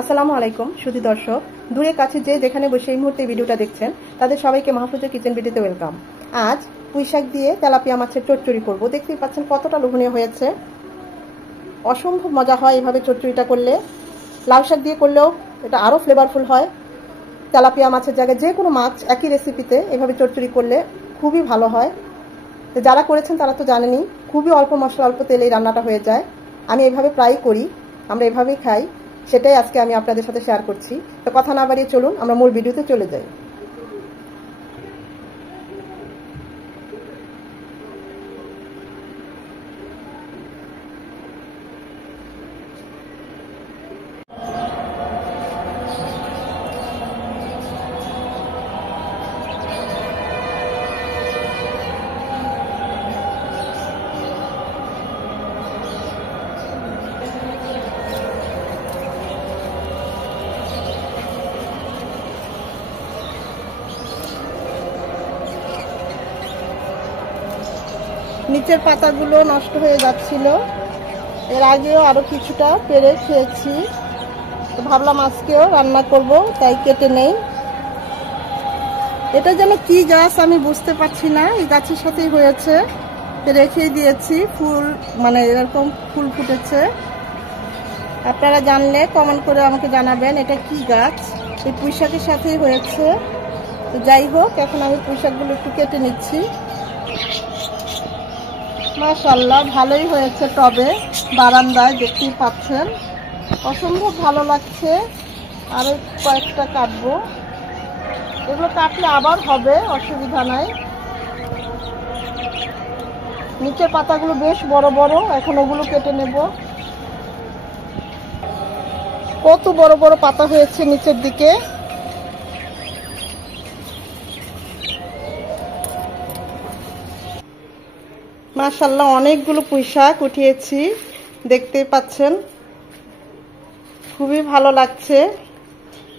আসসালামু আলাইকুম সুধী দর্শক, দূরে কাছে যে যেখানে বসে এই মুহূর্তে ভিডিওটা দেখছেন তাদের সবাইকে মাহফুজা কিচেন ভিডিওতে ওয়েলকাম। আজ পুঁইশাক দিয়ে তেলাপিয়া মাছের চচ্চড়ি করব। দেখতেই পাচ্ছেন কতটা লোভনীয় হয়েছে, অসম্ভব মজা হয় এভাবে চচ্চড়িটা করলে। লাউ শাক দিয়ে করলেও এটা আরও ফ্লেভারফুল হয়। তেলাপিয়া মাছের জায়গায় যে কোনো মাছ একই রেসিপিতে এভাবে চচ্চড়ি করলে খুবই ভালো হয়। তো যারা করেছেন তারা তো জানেনই, খুবই অল্প মশলা অল্প তেলে এই রান্নাটা হয়ে যায়। আমি এভাবে প্রায়ই করি, আমরা এভাবেই খাই, সেটাই আজকে আমি আপনাদের সাথে শেয়ার করছি। তো কথা না বাড়িয়ে চলুন আমরা মূল ভিডিওতে চলে যাই। নিচের পাতাগুলো নষ্ট হয়ে যাচ্ছিল, এর আগেও আরো কিছুটা পেরে খেয়েছি, তো ভাবলাম আজকেও রান্না করব, তাই কেটে নেই। এটা যেন কি গাছ আমি বুঝতে পারছি না, এই গাছের সাথেই হয়েছে, রেখেই দিয়েছি। ফুল মানে এরকম ফুল ফুটেছে, আপনারা জানলে কমেন্ট করে আমাকে জানাবেন এটা কি গাছ। এই পুঁইশাকের সাথেই হয়েছে। তো যাই হোক, এখন আমি পুঁইশাকগুলো একটু কেটে নিচ্ছি। মাশাআল্লাহ ভালোই হয়েছে, টবে বারান্দায় দেখতেই পাচ্ছেন, অসম্ভব ভালো লাগছে। আরো কয়েকটা কাটবো, এগুলো কাটলে আবার হবে, অসুবিধা নাই। নিচের পাতাগুলো বেশ বড় বড়, এখন ওগুলো কেটে নেব। কত বড় বড় পাতা হয়েছে নিচের দিকে। মাশাআল্লাহ অনেকগুলো পুঁইশাক উঠিয়েছি, দেখতেই পাচ্ছেন, খুবই ভালো লাগছে।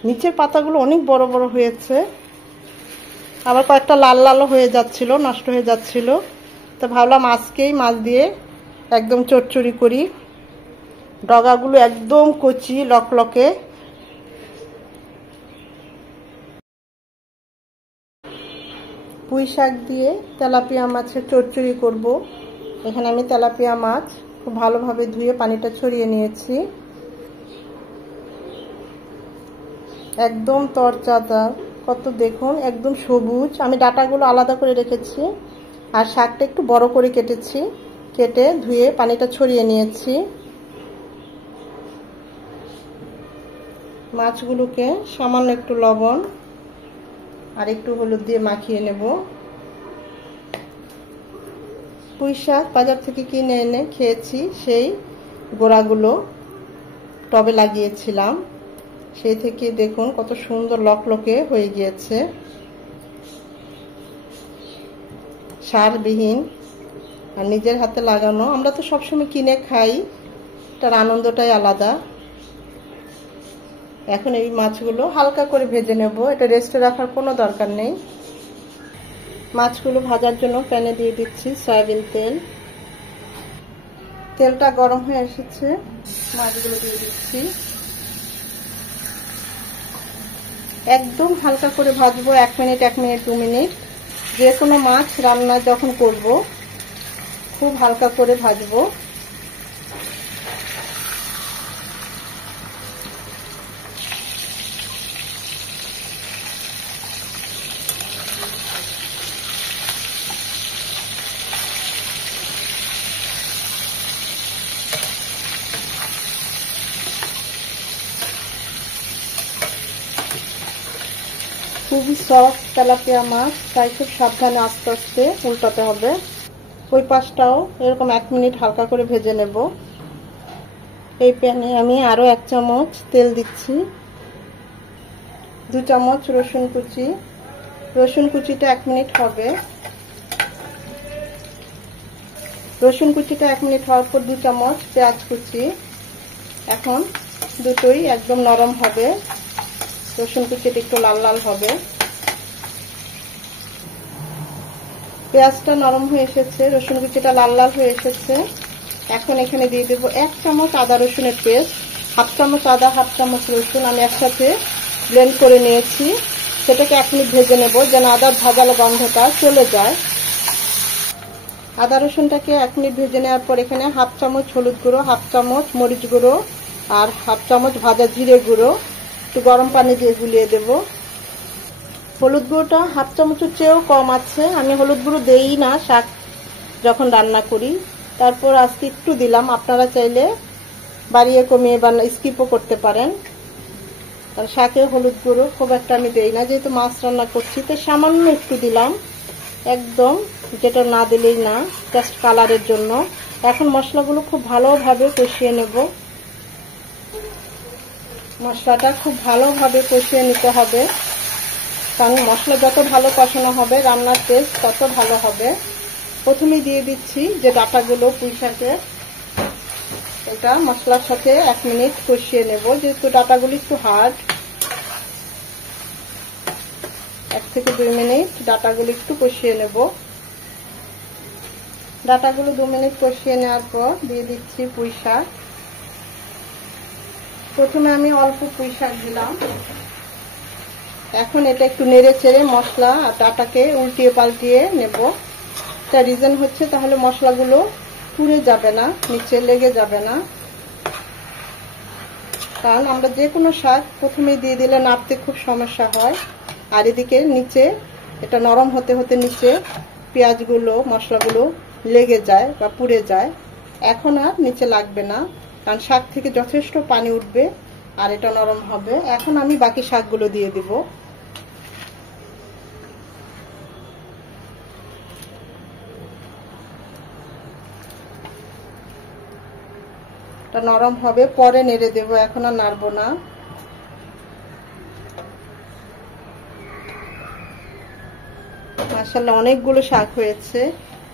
নিচের পাতাগুলো অনেক বড় বড় হয়েছে, আবার কয়েকটা লাল লালও হয়ে যাচ্ছিল, নষ্ট হয়ে যাচ্ছিল। তো ভাবলাম আজকেই মাছ দিয়ে একদম চচ্চড়ি করি। ডগাগুলো একদম কচি লকলকে। পুঁইশাক দিয়ে তেলাপিয়া মাছের চচ্চড়ি করব। এখানে আমি তেলাপিয়া মাছ খুব ভালোভাবে ধুয়ে পানিটা ছড়িয়ে নিয়েছি, একদম তরতাজা, কত দেখুন একদম সবুজ। আমি ডাটাগুলো আলাদা করে রেখেছি, আর শাকটা একটু বড় করে কেটেছি, কেটে ধুয়ে পানিটা ছড়িয়ে নিয়েছি। মাছগুলোকে সামান্য একটু লবণ আর একটু হলুদ দিয়ে মাখিয়ে নেব। পুঁইশাক বাজার থেকে কিনে এনে খেয়েছি, সেই গোড়াগুলো টবে লাগিয়েছিলাম, সেই থেকে দেখুন কত সুন্দর লকলকে হয়ে গিয়েছে, সারবিহীন আর নিজের হাতে লাগানো। আমরা তো সবসময় কিনে খাই, তার আনন্দটাই আলাদা। এখন এই মাছগুলো হালকা করে ভেজে নেব, এটা রেস্টে রাখার কোনো দরকার নেই। মাছগুলো ভাজার জন্য প্যানে দিয়ে দিচ্ছি সয়াবিন তেল। তেলটা গরম হয়ে এসেছে, মাছগুলো দিয়ে দিচ্ছি। একদম হালকা করে ভাজবো, 1 মিনিট 2 মিনিট। যে কোনো মাছ রান্না যখন করব খুব হালকা করে ভাজবো। খুবই সফট তেলাপিয়া মাছ, তাই খুব সাবধানে আস্তে আস্তে উল্টাতে হবে। ওই পাশটাও এরকম 1 মিনিট হালকা করে ভেজে নেব। এই প্যানে আমি আরো 1 চামচ তেল দিচ্ছি, 2 চামচ রসুন কুচি। রসুন কুচিটা 1 মিনিট হবে। রসুন কুচিটা 1 মিনিট হওয়ার পর 2 চামচ পেঁয়াজ কুচি। এখন দুটোই একদম নরম হবে, রসুন কুচিটা একটু লাল লাল হবে। পেঁয়াজটা নরম হয়ে এসেছে, রসুন কুচিটা লাল লাল হয়ে এসেছে। এখন এখানে দিয়ে দেব 1 চামচ আদা রসুনের পেস্ট, হাফ চামচ আদা, হাফ চামচ রসুন আমি একসাথে ব্লেন্ড করে নিয়েছি। সেটাকে 1 মিনিট ভেজে নেব যেন আদার ভাজালো গন্ধটা চলে যায়। আদা রসুনটাকে 1 মিনিট ভেজে নেওয়ার পর এখানে হাফ চামচ হলুদ গুঁড়ো, হাফ চামচ মরিচ গুঁড়ো আর হাফ চামচ ভাজা জিরে গুঁড়ো একটু গরম পানি দিয়ে গুলিয়ে দেব। হলুদ গুঁড়োটা হাফ চামচের চেয়েও কম আছে, আমি হলুদ গুঁড়ো দেই না শাক যখন রান্না করি। তারপর আজকে একটু দিলাম, আপনারা চাইলে বাড়িয়ে কমিয়ে বা স্কিপও করতে পারেন। আর শাকে হলুদ গুঁড়ো খুব একটা আমি দেই না, যেহেতু মাছ রান্না করছি তো সামান্য একটু দিলাম, একদম যেটা না দিলেই না, জাস্ট কালারের জন্য। এখন মশলাগুলো খুব ভালোভাবে কষিয়ে নেব। মশলাটা খুব ভালোভাবে কষিয়ে নিতে হবে, কারণ মশলা যত ভালো কষানো হবে রান্নার টেস্ট তত ভালো হবে। প্রথমে দিয়ে দিচ্ছি যে ডাঁটাগুলো পুঁই শাকের, এটা মশলার সাথে 1 মিনিট কষিয়ে নেব, যেহেতু ডাঁটাগুলো একটু হার্ড। 1 থেকে 2 মিনিট ডাঁটাগুলো একটু কষিয়ে নেব। ডাঁটাগুলো 2 মিনিট কষিয়ে নেওয়ার পর দিয়ে দিচ্ছি পুঁই শাক। প্রথমে আমি অল্প পুঁই শাক দিলাম, এখন এটা একটু নেড়ে চেড়ে মশলা আর ডাঁটাকে উল্টিয়ে পাল্টিয়ে নেব। তার রিজন হচ্ছে তাহলে মশলাগুলো পুড়ে যাবে না, নিচে লেগে যাবে না। কারণ আমরা যে কোনো শাক প্রথমে দিয়ে দিলে নাড়তে খুব সমস্যা হয়, আর এদিকে নিচে এটা নরম হতে হতে নিচে পেঁয়াজগুলো মশলাগুলো লেগে যায় বা পুড়ে যায়। এখন আর নিচে লাগবে না, কারণ শাক থেকে যথেষ্ট পানি উঠবে আর এটা নরম হবে। এখন আমি বাকি শাকগুলো দিয়ে দিব। এটা নরম হবে পরে নেড়ে দেব, এখন আর নাড়বো না। মাশাআল্লাহ অনেকগুলো শাক হয়েছে,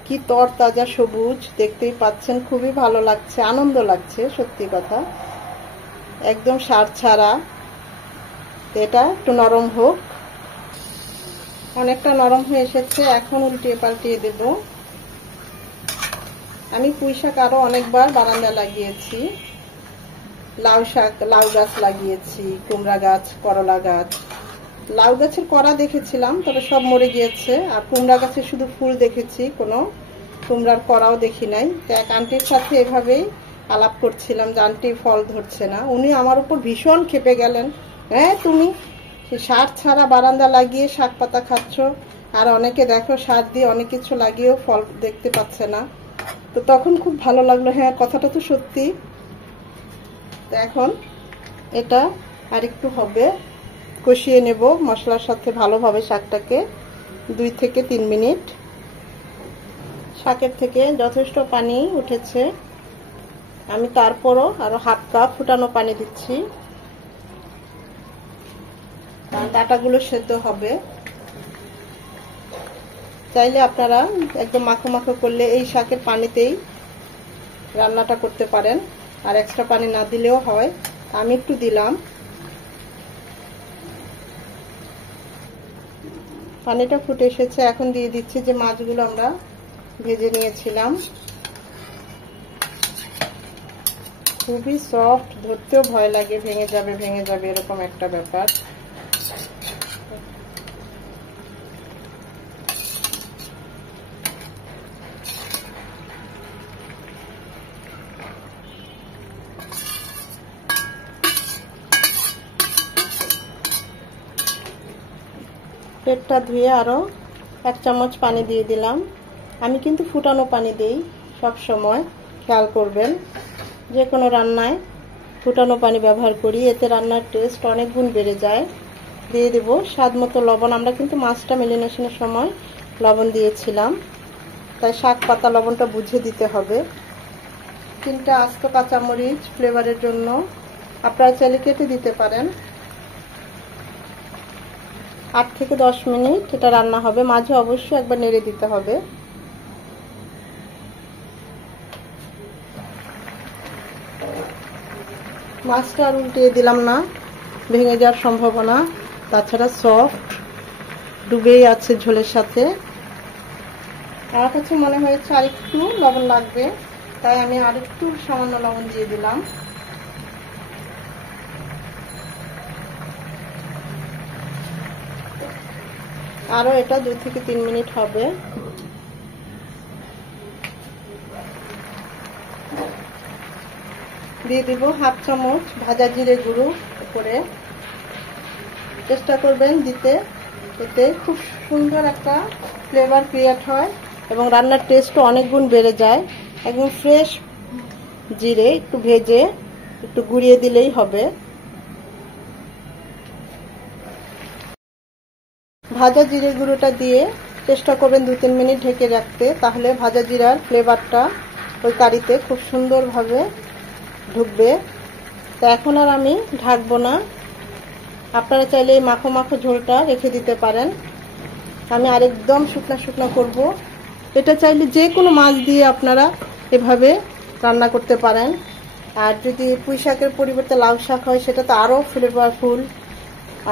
কি তরতাজা সবুজ, দেখতেই পাচ্ছেন, খুবই ভালো লাগছে, আনন্দ লাগছে সত্যি কথা, একদম সার ছাড়া। এটা একটু নরম হোক, অনেকটা নরম হয়ে এসেছে, এখন উল্টিয়ে পাল্টিয়ে দেব। আমি পুঁই শাক আরো অনেকবার বারান্দা লাগিয়েছি, লাউ শাক, লাউ গাছ লাগিয়েছি, কুমড়া গাছ, করলা গাছ। লাউ গাছের কড়া দেখেছিলাম, তবে সব মরে গিয়েছে, আর কুমড়া গাছের শুধু ফুল দেখেছি, কোনো কুমড়ার কড়াও দেখি নাই। তো এক আন্টির সাথে এভাবেই আলাপ করছিলাম যে আন্টি ফল ধরছে না, উনি আমার উপর ভীষণ ক্ষেপে গেলেন, হ্যাঁ তুমি সার ছাড়া বারান্দা লাগিয়ে শাক পাতা খাচ্ছ, আর অনেকে দেখো সার দিয়ে অনেক কিছু লাগিয়েও ফল দেখতে পাচ্ছে না। তো তখন খুব ভালো লাগলো, হ্যাঁ কথাটা তো সত্যি। তো এখন এটা আরেকটু হবে, কষিয়ে নেব মশলার সাথে ভালোভাবে শাকটাকে 2 থেকে 3 মিনিট। শাকের থেকে যথেষ্ট পানি উঠেছে, আমি তারপরও আরো হাফ কাপ ফুটানো পানি দিচ্ছি, কারণ ডাঁটাগুলো সেদ্ধ হবে। চাইলে আপনারা একদম মাখো মাখো করলে এই শাকের পানিতেই রান্নাটা করতে পারেন, আর এক্সট্রা পানি না দিলেও হয়, আমি একটু দিলাম। পানিটা ফুটে এসেছে, এখন দিয়ে দিচ্ছি যে মাছগুলো আমরা ভেজে নিয়েছিলাম। খুবই সফট, ধরতেও ভয় লাগে, ভেঙে যাবে এরকম একটা ব্যাপার। পেটটা ধুয়ে আরো 1 চামচ পানি দিয়ে দিলাম। আমি কিন্তু ফুটানো পানি দেই সব সময়, খেয়াল করবেন, যে কোনো রান্নায় ফুটানো পানি ব্যবহার করি, এতে রান্নার টেস্ট অনেক গুণ বেড়ে যায়। দিয়ে দেব স্বাদ মতো লবণ, আমরা কিন্তু মাছটা মেরিনেশনের সময় লবণ দিয়েছিলাম, তাই শাক পাতা লবণটা বুঝে দিতে হবে। 3টা আস্ত কাঁচামরিচ ফ্লেভারের জন্য, আপনারা চাইলে কেটে দিতে পারেন। 8 থেকে 10 মিনিট এটা রান্না হবে, মাঝে অবশ্যই একবার নেড়ে দিতে হবে। মাছটা আর উল্টিয়ে দিলাম না, ভেঙে যাওয়ার সম্ভাবনা, তাছাড়া সফট ডুবেই আছে ঝোলের সাথে। আমার কাছে মনে হয়েছে আরেকটু লবণ লাগবে, তাই আমি আরেকটু সামান্য লবণ দিয়ে দিলাম। আরো এটা 2 থেকে 3 মিনিট হবে। দিয়ে দিব হাফ চামচ ভাজা জিরে গুঁড়ো উপরে। চেষ্টা করবেন দিতে, এতে খুব সুন্দর একটা ফ্লেভার ক্রিয়েট হয় এবং রান্নার টেস্টও অনেক গুণ বেড়ে যায়। একদম ফ্রেশ জিরে একটু ভেজে একটু গুঁড়িয়ে দিলেই হবে। ভাজা জিরে গুঁড়োটা দিয়ে চেষ্টা করবেন 2-3 মিনিট ঢেকে রাখতে, তাহলে ভাজা জিরার ফ্লেভারটা ওই কারিতে খুব সুন্দরভাবে ঢুকবে। তো এখন আর আমি ঢাকবো না, আপনারা চাইলে এই মাখো মাখো ঝোলটা রেখে দিতে পারেন। আমি আরেকদম শুকনা শুকনা করব। এটা চাইলে যে কোনো মাছ দিয়ে আপনারা এভাবে রান্না করতে পারেন। আর যদি পুঁই শাকের পরিবর্তে লাউ শাক হয় সেটা তো আরও ফ্লেভারফুল,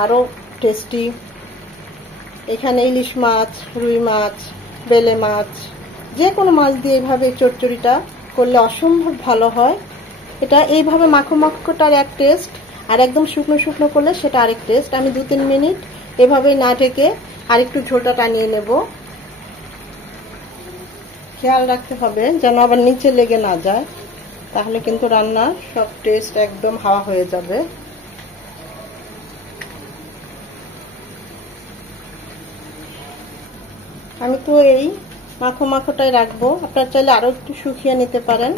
আরও টেস্টি। এখানে ইলিশ মাছ, রুই মাছ, বেলে মাছ, যে কোনো মাছ দিয়ে এইভাবে চচ্চড়িটা করলে অসম্ভব ভালো হয়। এটা এইভাবে মাখো মাখোটার এক টেস্ট, আর একদম শুকনো শুকনো করলে সেটা আরেক টেস্ট। আমি 2-3 মিনিট এভাবেই না ঢেকে আরেকটু ঝোলটা টানিয়ে নেব। খেয়াল রাখতে হবে যেন আবার নিচে লেগে না যায়, তাহলে কিন্তু রান্নার সব টেস্ট একদম হাওয়া হয়ে যাবে। আমি তো এই মাখো মাখোটাই রাখবো, আপনারা চাইলে আরো একটু শুকিয়ে নিতে পারেন।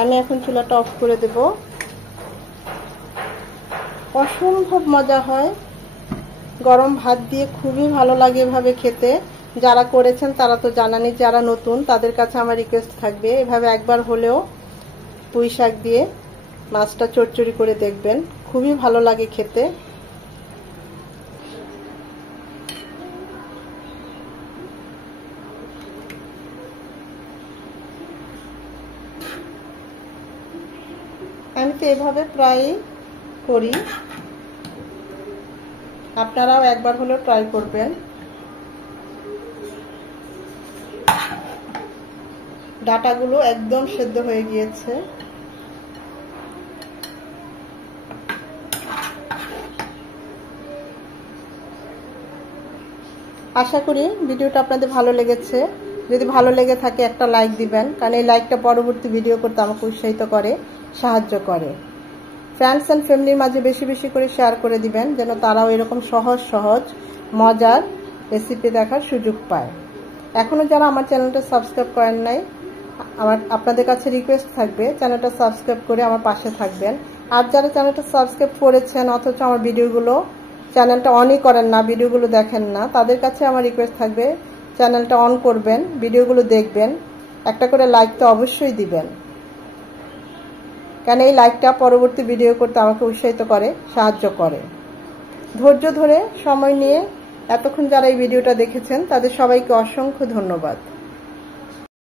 আমি এখন চুলাটা অফ করে দেব। অসম্ভব মজা হয়, গরম ভাত দিয়ে খুবই ভালো লাগে এভাবে খেতে। যারা করেছেন তারা তো জানানি, যারা নতুন তাদের কাছে আমার রিকোয়েস্ট থাকবে এভাবে একবার হলেও পুঁই শাক দিয়ে মাছটা চচ্চড়ি করে দেখবেন, খুবই ভালো লাগে খেতে। আমি তো এভাবে প্রায় করি, আপনারাও একবার হলেও ট্রাই করবেন। ডাটাগুলো একদম সেদ্ধ হয়ে গিয়েছে। আশা করি ভিডিওটা আপনাদের ভালো লেগেছে। যদি ভালো লেগে থাকে একটা লাইক দিবেন, কারণ এই লাইকটা পরবর্তী ভিডিও করতে আমাকে উৎসাহিত করে, সাহায্য করে। ফ্রেন্ডস অ্যান্ড ফ্যামিলির মাঝে বেশি বেশি করে শেয়ার করে দিবেন, যেন তারাও এরকম সহজ সহজ মজার রেসিপি দেখার সুযোগ পায়। এখনো যারা আমার চ্যানেলটা সাবস্ক্রাইব করেন নাই, আপনাদের কাছে রিকোয়েস্ট থাকবে চ্যানেলটা সাবস্ক্রাইব করে আমার পাশে থাকবেন। আর যারা চ্যানেলটা সাবস্ক্রাইব করেছেন অথচ আমার ভিডিওগুলো চ্যানেলটা অনই করেন না, ভিডিওগুলো দেখেন না, তাদের কাছে আমার রিকোয়েস্ট থাকবে চ্যানেলটা অন করবেন, ভিডিওগুলো দেখবেন, একটা করে লাইক তো অবশ্যই দিবেন, কারণ এই লাইকটা পরবর্তী ভিডিও করতে আমাকে উৎসাহিত করে, সাহায্য করে। ধৈর্য ধরে সময় নিয়ে এতক্ষণ যারা এই ভিডিওটা দেখেছেন তাদের সবাইকে অসংখ্য ধন্যবাদ।